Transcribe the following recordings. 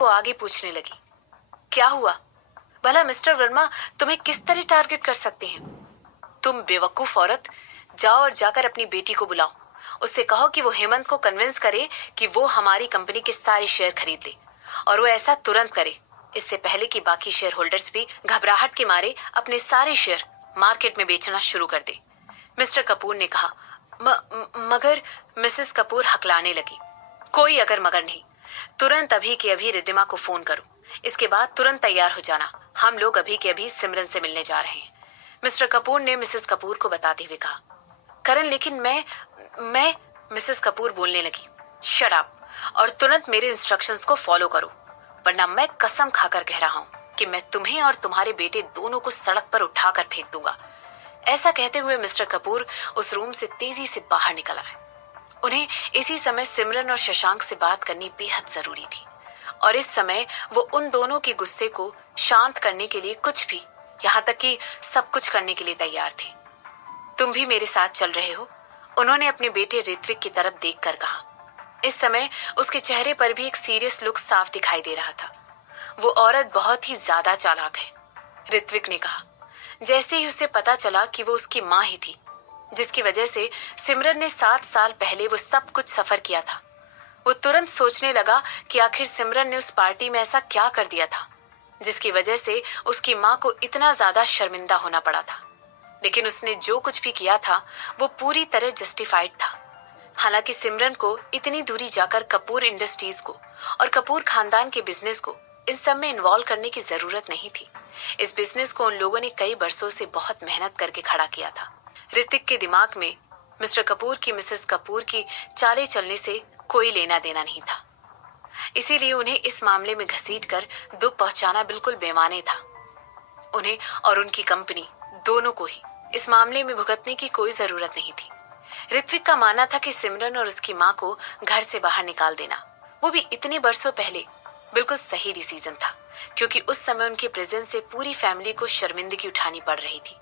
वो आगे पूछने लगी, क्या हुआ? भला मिस्टर वर्मा तुम्हें किस तरह टारगेट कर सकते हैं? तुम बेवकूफ औरत, जाओ और जाकर अपनी बेटी को बुलाओ। उससे कहो कि वो हेमंत को कन्विंस करे कि वो हमारी कंपनी के सारे शेयर खरीद ले, और वो ऐसा तुरंत करे, इससे पहले कि बाकी शेयर होल्डर्स भी घबराहट के मारे अपने सारे शेयर मार्केट में बेचना शुरू कर दे। मिस्टर कपूर ने कहा। मगर मिसेस कपूर हकलाने लगी। कोई अगर मगर नहीं, तुरंत अभी के अभी रिद्धिमा को फोन करो। इसके बाद तुरंत तैयार हो जाना, हम लोग अभी के अभी सिमरन से मिलने जा रहे हैं। मिस्टर कपूर ने मिसेस कपूर को बताते हुए कहा। करण, लेकिन मैं मिसेस कपूर बोलने लगी। शट अप और तुरंत मेरे इंस्ट्रक्शंस को फॉलो करो, वरना मैं कसम खाकर कह रहा हूँ कि मैं तुम्हें और तुम्हारे बेटे दोनों को सड़क पर उठाकर फेंक दूंगा। ऐसा कहते हुए मिस्टर कपूर उस रूम से तेजी से बाहर निकल आए। उन्हें इसी समय सिमरन और शशांक से बात करनी बेहद जरूरी थी, और इस समय वो उन दोनों के गुस्से को शांत करने के लिए कुछ भी, यहाँ तक कि सब कुछ करने के लिए तैयार थी। तुम भी मेरे साथ चल रहे हो? उन्होंने अपने बेटे ऋत्विक की तरफ देखकर कहा। इस समय उसके चेहरे पर भी एक सीरियस लुक साफ दिखाई दे रहा था। वो औरत बहुत ही ज्यादा चालाक है, ऋत्विक ने कहा। जैसे ही उसे पता चला कि वो उसकी माँ ही थी, जिसकी वजह से सिमरन ने 7 साल पहले वो सब कुछ सफर किया था, वो तुरंत सोचने लगा कि आखिर सिमरन ने उस पार्टी में ऐसा क्या कर दिया था जिसकी वजह से उसकी माँ को इतना ज्यादा शर्मिंदा होना पड़ा था। लेकिन उसने जो कुछ भी किया था वो पूरी तरह जस्टिफाइड था। हालांकि सिमरन को इतनी दूरी जाकर कपूर इंडस्ट्रीज को और कपूर खानदान के बिजनेस को इस सब में इन्वॉल्व करने की जरूरत नहीं थी। इस बिजनेस को उन लोगों ने कई बरसों से बहुत मेहनत करके खड़ा किया था। ऋतिक के दिमाग में मिस्टर कपूर की मिसेस कपूर की चाले चलने से कोई लेना देना नहीं था, इसीलिए उन्हें इस मामले में घसीटकर दुख पहुंचाना बिल्कुल बेमाने था। उन्हें और उनकी कंपनी दोनों को ही इस मामले में भुगतने की कोई जरूरत नहीं थी। ऋत्विक का मानना था कि सिमरन और उसकी माँ को घर से बाहर निकाल देना, वो भी इतने बरसों पहले, बिल्कुल सही डिसीजन था, क्योंकि उस समय उनके प्रेजेंस से पूरी फैमिली को शर्मिंदगी उठानी पड़ रही थी,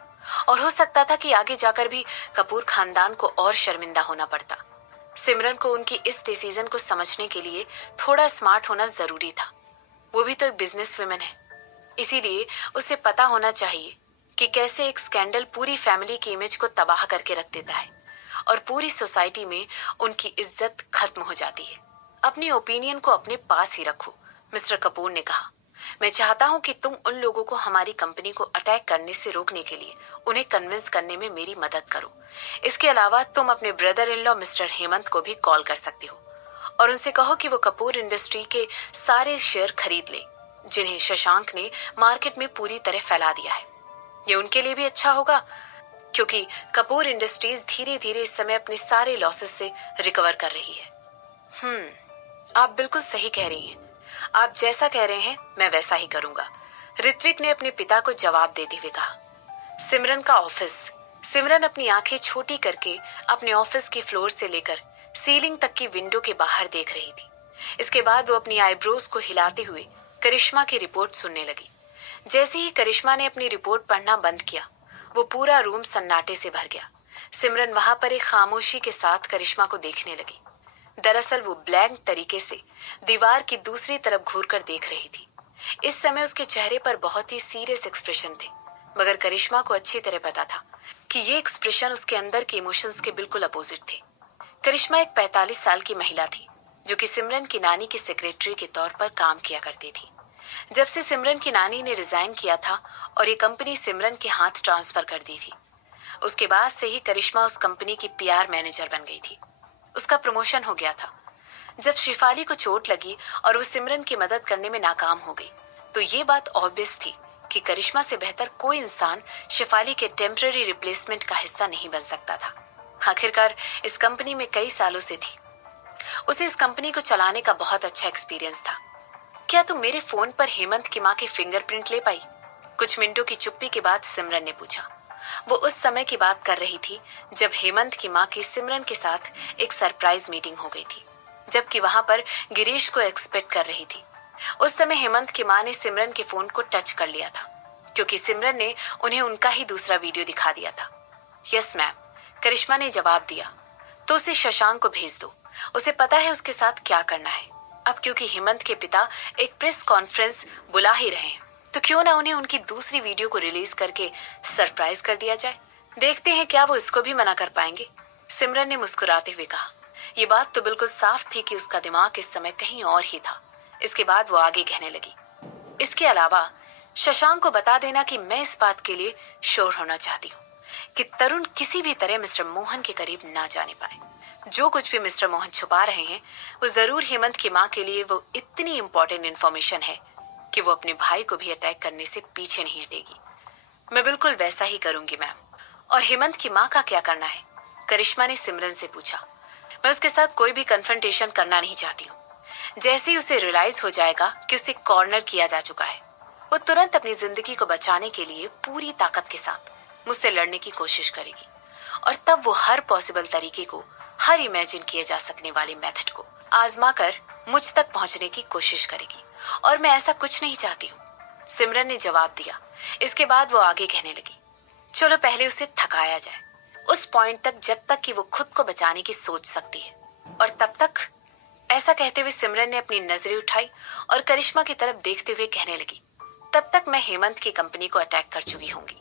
और हो सकता था कि आगे जाकर भी कपूर खानदान को और शर्मिंदा होना पड़ता। सिमरन को उनकी इस डिसीजन को समझने के लिए थोड़ा स्मार्ट होना जरूरी था। वो भी तो एक बिजनेस वुमेन है, इसीलिए उसे पता होना चाहिए कि कैसे एक स्कैंडल पूरी फैमिली की इमेज को तबाह करके रख देता है और पूरी सोसाइटी में उनकी इज्जत खत्म हो जाती है। अपनी ओपिनियन को अपने पास ही रखो, मिस्टर कपूर ने कहा। मैं चाहता हूं कि तुम उन लोगों को हमारी कंपनी को अटैक करने से रोकने के लिए उन्हें कन्विंस करने में मेरी मदद करो। इसके अलावा तुम अपने brother in law mister Hemant को भी कॉल कर सकते हो और उनसे कहो कि वो कपूर इंडस्ट्री के सारे शेयर खरीद ले, जिन्हें शशांक ने मार्केट में पूरी तरह फैला दिया है। ये उनके लिए भी अच्छा होगा, क्योंकि कपूर इंडस्ट्रीज धीरे धीरे इस समय अपने सारे लॉसेस से रिकवर कर रही है। आप बिल्कुल सही कह रही हैं। आप जैसा कह रहे हैं मैं वैसा ही करूंगा, ऋत्विक ने अपने पिता को जवाब देते हुए कहा। सिमरन का ऑफिस। सिमरन अपनी आंखें छोटी करके अपने ऑफिस की फ्लोर से लेकर सीलिंग तक की विंडो के बाहर देख रही थी। इसके बाद वो अपनी आईब्रोज को हिलाते हुए करिश्मा की रिपोर्ट सुनने लगी। जैसे ही करिश्मा ने अपनी रिपोर्ट पढ़ना बंद किया, वो पूरा रूम सन्नाटे से भर गया। सिमरन वहां पर एक खामोशी के साथ करिश्मा को देखने लगी। दरअसल वो ब्लैंक तरीके से दीवार की दूसरी तरफ घूरकर देख रही थी। इस समय उसके चेहरे पर बहुत ही सीरियस एक्सप्रेशन थे, मगर करिश्मा को अच्छी तरह पता था कि ये एक्सप्रेशन उसके अंदर के इमोशंस के बिल्कुल अपोजिट थे। करिश्मा एक 45 साल की महिला थी, जो कि सिमरन की नानी की सेक्रेटरी के तौर पर काम किया करती थी। जब से सिमरन की नानी ने रिजाइन किया था और ये कंपनी सिमरन के हाथ ट्रांसफर कर दी थी, उसके बाद से ही करिश्मा उस कंपनी की पीआर मैनेजर बन गई थी। उसका प्रमोशन हो गया था। जब शिफाली को चोट लगी और वो सिमरन की मदद करने में नाकाम हो गई, तो ये बात ऑब्वियस थी कि करिश्मा से बेहतर कोई इंसान शिफाली के टेम्पररी रिप्लेसमेंट का हिस्सा नहीं बन सकता था। आखिरकार इस कंपनी में कई सालों से थी। उसे इस कंपनी को चलाने का बहुत अच्छा एक्सपीरियंस था। क्या तुम मेरे फोन पर हेमंत की माँ के फिंगरप्रिंट ले पाई? कुछ मिनटों की चुप्पी के बाद सिमरन ने पूछा। वो उस समय की बात कर रही थी जब हेमंत की माँ की सिमरन के साथ एक सरप्राइज मीटिंग हो गई थी, जबकि वहां पर गिरीश को एक्सपेक्ट कर रही थी। उस समय हेमंत की माँ ने सिमरन के फोन को टच कर लिया था, क्योंकि सिमरन ने उन्हें उनका ही दूसरा वीडियो दिखा दिया था। यस मैम, करिश्मा ने जवाब दिया। तो उसे शशांक को भेज दो, उसे पता है उसके साथ क्या करना है। अब क्योंकि हेमंत के पिता एक प्रेस कॉन्फ्रेंस बुला ही रहे हैं, तो क्यों ना उन्हें उनकी दूसरी वीडियो को रिलीज करके सरप्राइज कर दिया जाए। देखते हैं क्या वो इसको भी मना कर पाएंगे। सिमरन ने मुस्कुराते हुए कहा। ये बात तो बिल्कुल साफ थी कि उसका दिमाग इस समय कहीं और ही था। इसके बाद वो आगे कहने लगी, इसके अलावा शशांक को बता देना कि मैं इस बात के लिए श्योर होना चाहती हूँ कि तरुण किसी भी तरह मिस्टर मोहन के करीब ना जाने पाए। जो कुछ भी मिस्टर मोहन छुपा रहे हैं वो जरूर हेमंत की माँ के लिए वो इतनी इम्पोर्टेंट इन्फॉर्मेशन है कि वो अपने भाई को भी अटैक करने से पीछे नहीं हटेगी। मैं बिल्कुल वैसा ही करूंगी मैम। और हेमंत की माँ का क्या करना है? करिश्मा ने सिमरन से पूछा। मैं उसके साथ कोई भी कन्फ्रंटेशन करना नहीं चाहती हूँ। जैसे ही उसे रियलाइज हो जाएगा कि उसे कॉर्नर किया जा चुका है, वो तुरंत अपनी जिंदगी को बचाने के लिए पूरी ताकत के साथ मुझसे लड़ने की कोशिश करेगी। और तब वो हर पॉसिबल तरीके को, हर इमेजिन किए जा सकने वाले मेथड को आजमा कर मुझ तक पहुंचने की कोशिश करेगी। और मैं ऐसा कुछ नहीं चाहती हूँ, सिमरन ने जवाब दिया। इसके बाद वो आगे कहने लगी, चलो पहले उसे थकाया जाए, उस पॉइंट तक जब तक कि वो खुद को बचाने की सोच सकती है। और तब तक, ऐसा कहते हुए सिमरन ने अपनी नजरें उठाई और करिश्मा की तरफ देखते हुए कहने लगी, तब तक मैं हेमंत की कंपनी को अटैक कर चुकी होंगी।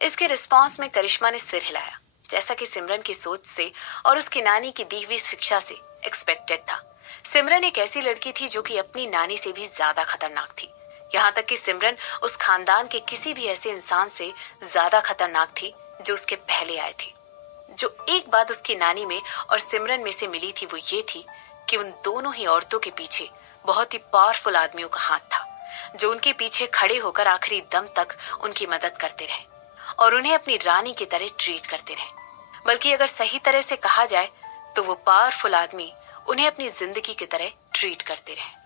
इसके रिस्पॉन्स में करिश्मा ने सिर हिलाया, जैसा कि सिमरन की सोच से और उसकी नानी की दी हुई शिक्षा से एक्सपेक्टेड था। सिमरन एक ऐसी लड़की थी जो कि अपनी नानी से भी ज्यादा खतरनाक थी। यहाँ तक कि सिमरन उस खानदान के किसी भी ऐसे इंसान से ज्यादा खतरनाक थी जो उसके पहले आए थे। जो एक बात उसकी नानी में और सिमरन में से मिली थी वो ये थी कि उन दोनों ही औरतों के पीछे बहुत ही पावरफुल आदमियों का हाथ था, जो उनके पीछे खड़े होकर आखिरी दम तक उनकी मदद करते रहे और उन्हें अपनी रानी की तरह ट्रीट करते रहे। बल्कि अगर सही तरह से कहा जाए तो वो पावरफुल आदमी उन्हें अपनी जिंदगी की तरह ट्रीट करते रहे।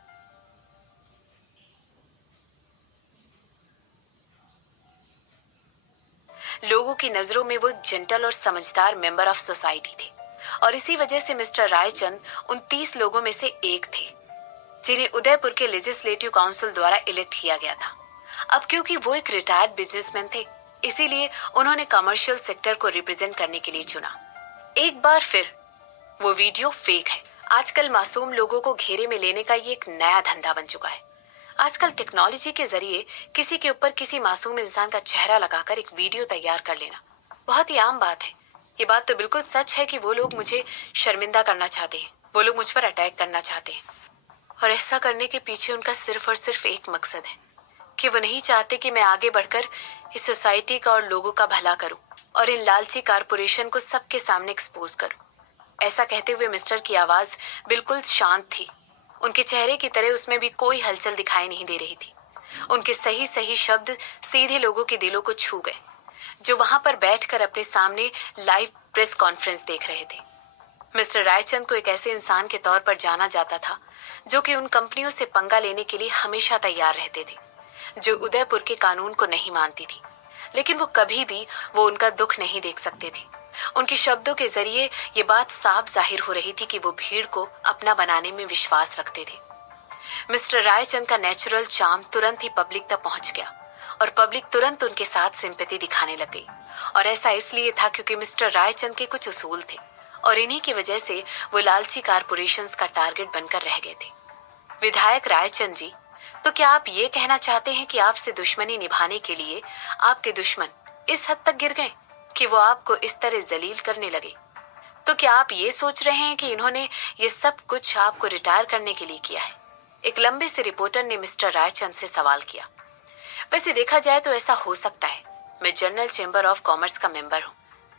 लोगों की नजरों में वो एक जेंटल और समझदार मेंबर ऑफ सोसाइटी थे और इसी वजह से मिस्टर रायचंद उन 30 लोगों में से एक थे जिन्हें उदयपुर के लेजिस्लेटिव काउंसिल द्वारा इलेक्ट किया गया था। अब क्योंकि वो एक रिटायर्ड बिजनेसमैन थे, इसीलिए उन्होंने कमर्शियल सेक्टर को रिप्रेजेंट करने के लिए चुना। एक बार फिर वो वीडियो फेक है। आजकल मासूम लोगों को घेरे में लेने का ये एक नया धंधा बन चुका है। आजकल टेक्नोलॉजी के जरिए किसी के ऊपर किसी मासूम इंसान का चेहरा लगाकर एक वीडियो तैयार कर लेना बहुत ही आम बात है। ये बात तो बिल्कुल सच है कि वो लोग मुझे शर्मिंदा करना चाहते हैं, वो लोग मुझ पर अटैक करना चाहते हैं। और ऐसा करने के पीछे उनका सिर्फ और सिर्फ एक मकसद है कि वो नहीं चाहते कि मैं आगे बढ़कर इस सोसाइटी का और लोगों का भला करूं और इन लालची कारपोरेशन को सबके सामने एक्सपोज करूं। ऐसा कहते हुए मिस्टर की आवाज बिल्कुल शांत थी। उनके चेहरे की तरह उसमें भी कोई हलचल दिखाई नहीं दे रही थी। उनके सही सही शब्द सीधे लोगों के दिलों को छू गए, जो वहां पर बैठकर अपने सामने लाइव प्रेस कॉन्फ्रेंस देख रहे थे। मिस्टर रायचंद को एक ऐसे इंसान के तौर पर जाना जाता था जो कि उन कंपनियों से पंगा लेने के लिए हमेशा तैयार रहते थे, जो उदयपुर के कानून को नहीं मानती थी, लेकिन वो कभी भी वो उनका दुख नहीं देख सकते थे। उनके शब्दों के जरिए ये बात साफ जाहिर हो रही थी कि वो भीड़ को अपना बनाने में विश्वास रखते थे। मिस्टर रायचंद का नेचुरल चार्म तुरंत ही पब्लिक तक पहुंच गया और पब्लिक तुरंत उनके साथ सिंपैथी दिखाने लग गई। और ऐसा इसलिए था क्योंकि मिस्टर रायचंद के कुछ उसूल थे और इन्हीं की वजह से वो लालची कारपोरेशंस का टारगेट बनकर रह गए थे। विधायक रायचंद जी, तो क्या आप ये कहना चाहते हैं कि आपसे दुश्मनी निभाने के लिए आपके दुश्मन इस हद तक गिर गए कि वो आपको इस तरह जलील करने लगे? तो क्या आप ये सोच रहे हैं कि इन्होंने ये सब कुछ आपको रिटायर करने के लिए किया है? एक लंबे से रिपोर्टर ने मिस्टर रायचंद से सवाल किया। वैसे देखा जाए तो ऐसा हो सकता है। मैं जनरल चेंबर ऑफ कॉमर्स का मेंबर हूँ।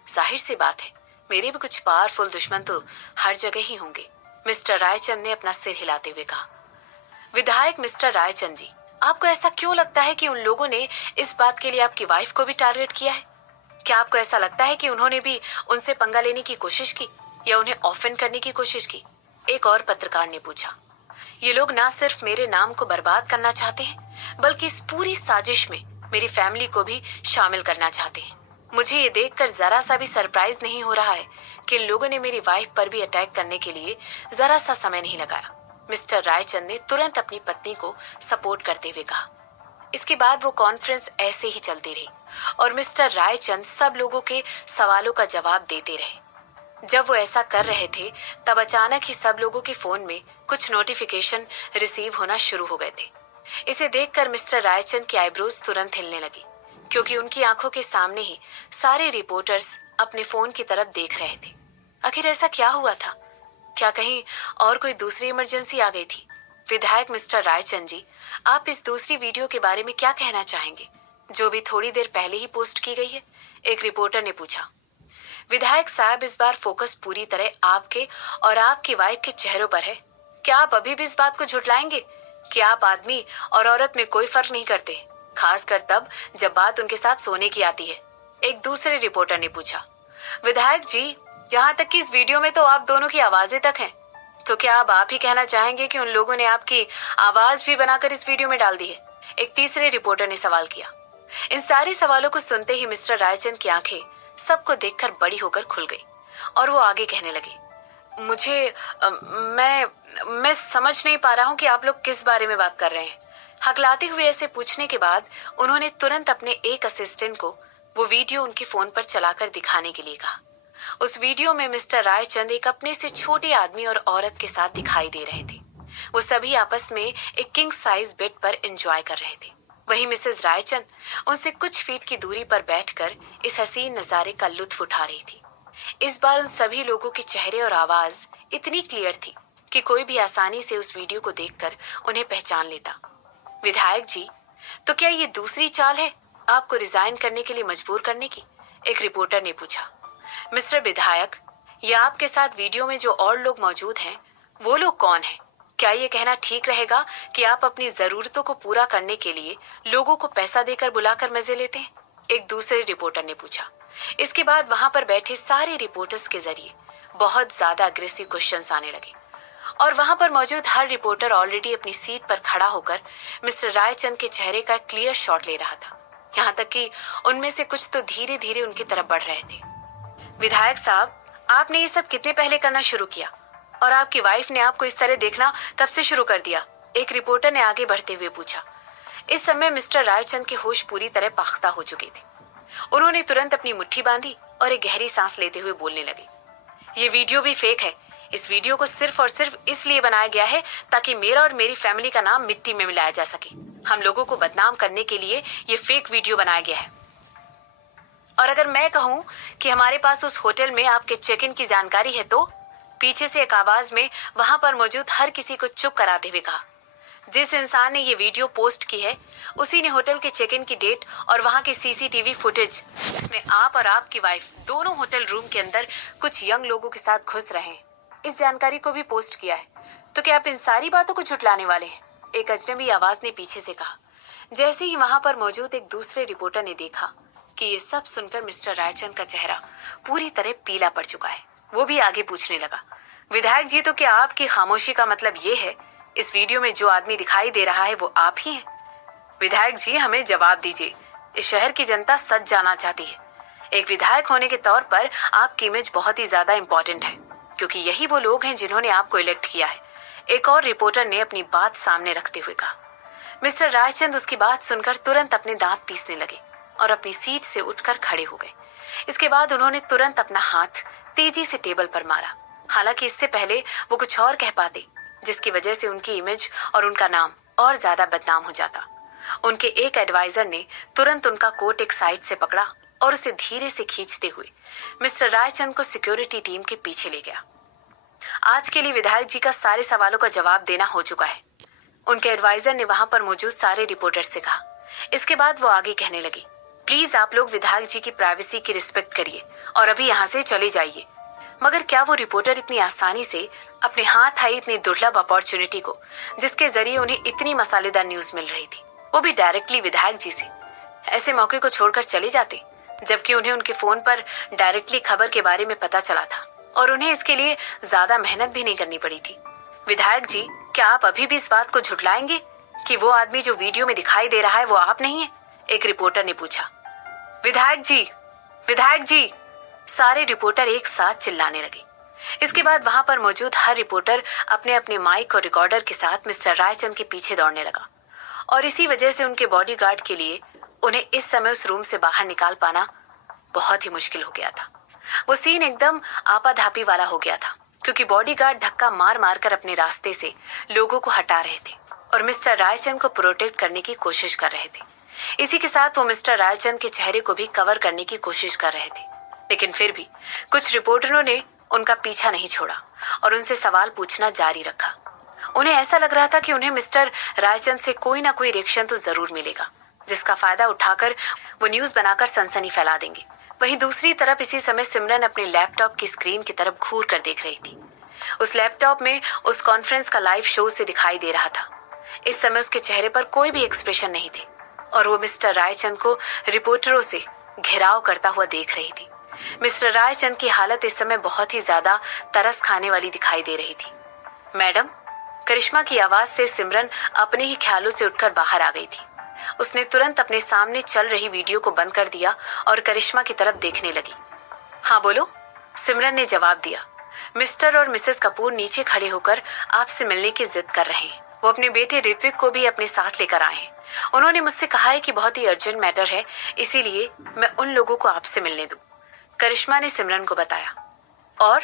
जाहिर सी बात है, मेरे भी कुछ पावरफुल दुश्मन तो हर जगह ही होंगे, मिस्टर रायचंद ने अपना सिर हिलाते हुए कहा। विधायक मिस्टर रायचंद जी, आपको ऐसा क्यों लगता है कि उन लोगों ने इस बात के लिए आपकी वाइफ को भी टारगेट किया है? क्या आपको ऐसा लगता है कि उन्होंने भी उनसे पंगा लेने की कोशिश की या उन्हें ऑफेंड करने की कोशिश की? एक और पत्रकार ने पूछा। ये लोग ना सिर्फ मेरे नाम को बर्बाद करना चाहते हैं, बल्कि इस पूरी साजिश में मेरी फैमिली को भी शामिल करना चाहते हैं। मुझे ये देखकर जरा सा भी सरप्राइज नहीं हो रहा है कि इन लोगों ने मेरी वाइफ पर भी अटैक करने के लिए जरा सा समय नहीं लगाया, मिस्टर रायचंद ने तुरंत अपनी पत्नी को सपोर्ट करते हुए कहा। इसके बाद वो कॉन्फ्रेंस ऐसे ही चलती रही और मिस्टर रायचंद सब लोगों के सवालों का जवाब देते रहे। जब वो ऐसा कर रहे थे तब अचानक ही सब लोगों के फोन में कुछ नोटिफिकेशन रिसीव होना शुरू हो गए थे। इसे देखकर मिस्टर रायचंद की आईब्रोज तुरंत हिलने लगी, क्योंकि उनकी आंखों के सामने ही सारे रिपोर्टर्स अपने फोन की तरफ देख रहे थे। आखिर ऐसा क्या हुआ था? क्या कहीं और कोई दूसरी इमरजेंसी आ गई थी? विधायक मिस्टर रायचंद जी, आप इस दूसरी वीडियो के बारे में क्या कहना चाहेंगे, जो भी थोड़ी देर पहले ही पोस्ट की गई है? एक रिपोर्टर ने पूछा। विधायक साहब, इस बार फोकस पूरी तरह आपके और आपकी वाइफ के चेहरों पर है। क्या आप अभी भी इस बात को झुटलाएंगे कि आप आदमी और औरत में कोई फर्क नहीं करते, खासकर तब जब बात उनके साथ सोने की आती है? एक दूसरे रिपोर्टर ने पूछा। विधायक जी, यहाँ तक कि इस वीडियो में तो आप दोनों की आवाजें तक हैं, तो क्या आप ही कहना चाहेंगे कि उन लोगों ने आपकी आवाज भी बनाकर इस वीडियो में डाल दी है? एक तीसरे रिपोर्टर ने सवाल किया। इन सारे सवालों को सुनते ही मिस्टर रायचंद की आंखें सबको देखकर बड़ी होकर खुल गई और वो आगे कहने लगे। मैं समझ नहीं पा रहा हूँ कि आप लोग किस बारे में बात कर रहे हैं। हकलाते हुए ऐसे पूछने के बाद उन्होंने तुरंत अपने एक असिस्टेंट को वो वीडियो उनके फोन पर चलाकर दिखाने के लिए कहा। उस वीडियो में मिस्टर रायचंद एक अपने से छोटे आदमी और औरत के साथ दिखाई दे रहे थे। वो सभी आपस में एक किंग साइज बेड पर एंजॉय कर रहे थे। वहीं मिसेस रायचंद उनसे कुछ फीट की दूरी पर बैठकर इस हसीन नजारे का लुत्फ उठा रही थी। इस बार उन सभी लोगों के चेहरे और आवाज इतनी क्लियर थी कि कोई भी आसानी से उस वीडियो को देखकर उन्हें पहचान लेता। विधायक जी, तो क्या ये दूसरी चाल है आपको रिजाइन करने के लिए मजबूर करने की? एक रिपोर्टर ने पूछा। मिस्टर विधायक, ये आपके साथ वीडियो में जो और लोग मौजूद हैं, वो लोग कौन हैं? क्या ये कहना ठीक रहेगा कि आप अपनी जरूरतों को पूरा करने के लिए लोगों को पैसा देकर बुलाकर मजे लेते हैं? एक दूसरे रिपोर्टर ने पूछा। इसके बाद वहां पर बैठे सारे रिपोर्टर्स के जरिए बहुत ज्यादा अग्रेसिव क्वेश्चंस आने लगे और वहां पर मौजूद हर रिपोर्टर ऑलरेडी अपनी सीट पर खड़ा होकर मिस्टर रायचंद के चेहरे का क्लियर शॉट ले रहा था। यहाँ तक कि उनमें से कुछ तो धीरे धीरे उनकी तरफ बढ़ रहे थे। विधायक साहब, आपने ये सब कितने पहले करना शुरू किया और आपकी वाइफ ने आपको इस तरह देखना कब से शुरू कर दिया? एक रिपोर्टर ने आगे बढ़ते हुए पूछा। इस समय मिस्टर रायचंद के होश पूरी तरह पाख्ता हो चुके थे। उन्होंने तुरंत अपनी मुट्ठी बांधी और एक गहरी सांस लेते हुए बोलने लगे। ये वीडियो भी फेक है। इस वीडियो को सिर्फ और सिर्फ इसलिए बनाया गया है ताकि मेरा और मेरी फैमिली का नाम मिट्टी में मिलाया जा सके। हम लोगों को बदनाम करने के लिए ये फेक वीडियो बनाया गया है। और अगर मैं कहूँ कि हमारे पास उस होटल में आपके चेक इन की जानकारी है, तो पीछे से एक आवाज में वहां पर मौजूद हर किसी को चुप कराते हुए कहा। जिस इंसान ने ये वीडियो पोस्ट की है उसी ने होटल के चेक इन की डेट और वहां की सीसीटीवी फुटेज, जिसमें आप और आपकी वाइफ दोनों होटल रूम के अंदर कुछ यंग लोगों के साथ घुस रहे हैं, इस जानकारी को भी पोस्ट किया है। तो क्या आप इन सारी बातों को झुटलाने वाले हैं? एक अजनबी आवाज ने पीछे से कहा। जैसे ही वहां पर मौजूद एक दूसरे रिपोर्टर ने देखा कि ये सब सुनकर मिस्टर रायचंद का चेहरा पूरी तरह पीला पड़ चुका है, वो भी आगे पूछने लगा। विधायक जी, तो क्या आपकी खामोशी का मतलब ये है इस वीडियो में जो आदमी दिखाई दे रहा है वो आप ही हैं? विधायक जी, हमें जवाब दीजिए। इस शहर की जनता सच जानना चाहती है। एक विधायक होने के तौर पर आपकी इमेज बहुत ही ज्यादा इम्पोर्टेंट है, क्योंकि यही वो लोग हैं जिन्होंने आपको इलेक्ट किया है। एक और रिपोर्टर ने अपनी बात सामने रखते हुए कहा। मिस्टर रायचंद उसकी बात सुनकर तुरंत अपने दांत पीसने लगे और अपनी सीट से उठकर खड़े हो गए। इसके बाद उन्होंने तुरंत अपना हाथ तेजी से टेबल पर मारा। हालांकि इससे पहले वो कुछ और कह पाते, जिसकी वजह से उनकी इमेज और उनका नाम और ज्यादा बदनाम हो जाता। उनके एक एडवाइजर ने तुरंत उनका कोट एक साइड से पकड़ा और उसे धीरे से खींचते हुए मिस्टर रायचंद को सिक्योरिटी टीम के पीछे ले गया। आज के लिए विधायक जी का सारे सवालों का जवाब देना हो चुका है, उनके एडवाइजर ने वहां पर मौजूद सारे रिपोर्टर से कहा। इसके बाद वो आगे कहने लगे, प्लीज आप लोग विधायक जी की प्राइवेसी की रिस्पेक्ट करिए और अभी यहाँ से चले जाइए। मगर क्या वो रिपोर्टर इतनी आसानी से अपने हाथ आई इतनी दुर्लभ अपॉर्चुनिटी को, जिसके जरिए उन्हें इतनी मसालेदार न्यूज मिल रही थी, वो भी डायरेक्टली विधायक जी से, ऐसे मौके को छोड़कर चले जाते, जबकि उन्हें उनके फोन पर डायरेक्टली खबर के बारे में पता चला था और उन्हें इसके लिए ज्यादा मेहनत भी नहीं करनी पड़ी थी। विधायक जी, क्या आप अभी भी इस बात को झुटलाएंगे कि वो आदमी जो वीडियो में दिखाई दे रहा है वो आप नहीं है? एक रिपोर्टर ने पूछा। विधायक जी, विधायक जी, सारे रिपोर्टर एक साथ चिल्लाने लगे। इसके बाद वहां पर मौजूद हर रिपोर्टर अपने अपने माइक और रिकॉर्डर के साथ मिस्टर रायचंद के पीछे दौड़ने लगा और इसी वजह से उनके बॉडीगार्ड के लिए उन्हें इस समय उस रूम से बाहर निकाल पाना बहुत ही मुश्किल हो गया था। वो सीन एकदम आपाधापी वाला हो गया था, क्योंकि बॉडीगार्ड धक्का मार मार कर अपने रास्ते से लोगों को हटा रहे थे और मिस्टर रायचंद को प्रोटेक्ट करने की कोशिश कर रहे थे। इसी के साथ वो मिस्टर रायचंद के चेहरे को भी कवर करने की कोशिश कर रहे थे, लेकिन फिर भी कुछ रिपोर्टरों ने उनका पीछा नहीं छोड़ा और उनसे सवाल पूछना जारी रखा। उन्हें ऐसा लग रहा था कि उन्हें मिस्टर रायचंद से कोई ना कोई रिएक्शन तो जरूर मिलेगा, जिसका फायदा उठाकर वो न्यूज बनाकर सनसनी फैला देंगे। वहीं दूसरी तरफ इसी समय सिमरन अपने लैपटॉप की स्क्रीन की तरफ घूर कर देख रही थी। उस लैपटॉप में उस कॉन्फ्रेंस का लाइव शो से दिखाई दे रहा था। इस समय उसके चेहरे पर कोई भी एक्सप्रेशन नहीं थे और वो मिस्टर रायचंद को रिपोर्टरों से घेराव करता हुआ देख रही थी। मिस्टर रायचंद की हालत इस समय बहुत ही ज्यादा तरस खाने वाली दिखाई दे रही थी। मैडम, करिश्मा की आवाज से सिमरन अपने ही ख्यालों से उठकर बाहर आ गई थी। उसने तुरंत अपने सामने चल रही वीडियो को बंद कर दिया और करिश्मा की तरफ देखने लगी। हाँ बोलो, सिमरन ने जवाब दिया। मिस्टर और मिसेस कपूर नीचे खड़े होकर आपसे मिलने की जिद कर रहे हैं। वो अपने बेटे ऋत्विक को भी अपने साथ लेकर आए हैं। उन्होंने मुझसे कहा है कि बहुत ही अर्जेंट मैटर है, इसीलिए मैं उन लोगों को आपसे मिलने दूं। करिश्मा ने सिमरन को बताया। और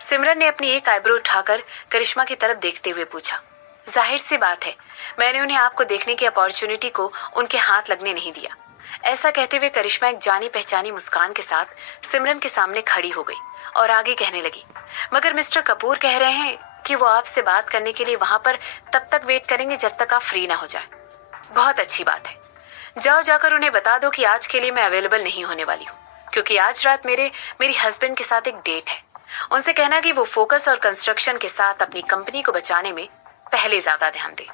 सिमरन ने अपनी एक आईब्रो उठाकर करिश्मा की तरफ देखते हुए पूछा। जाहिर सी बात है, मैंने उन्हें आपको देखने की अपॉर्चुनिटी को उनके हाथ लगने नहीं दिया। ऐसा कहते हुए करिश्मा एक जानी पहचानी मुस्कान के साथ सिमरन के सामने खड़ी हो गई और आगे कहने लगी, मगर मिस्टर कपूर कह रहे हैं कि वो आपसे बात करने के लिए वहां पर तब तक वेट करेंगे जब तक आप फ्री ना हो जाए। बहुत अच्छी बात है। जाओ जाकर उन्हें बता दो कि आज के लिए मैं अवेलेबल नहीं होने वाली हूँ, क्योंकि आज रात मेरी हस्बैंड के साथ एक डेट है। उनसे कहना कि वो फोकस और कंस्ट्रक्शन के साथ अपनी कंपनी को बचाने में पहले ज्यादा ध्यान दे।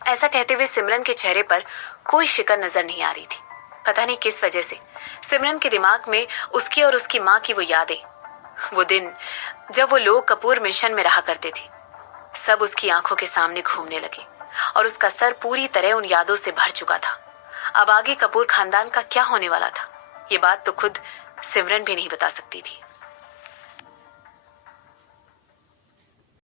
ऐसा कहते हुए सिमरन के चेहरे पर कोई शिकन नजर नहीं आ रही थी। पता नहीं किस वजह से सिमरन के दिमाग में उसकी और उसकी माँ की वो यादें, वो दिन जब वो लोग कपूर मिशन में रहा करते थे, सब उसकी आंखों के सामने घूमने लगे और उसका सर पूरी तरह उन यादों से भर चुका था। अब आगे कपूर खानदान का क्या होने वाला था, ये बात तो खुद सिमरन भी नहीं बता सकती थी।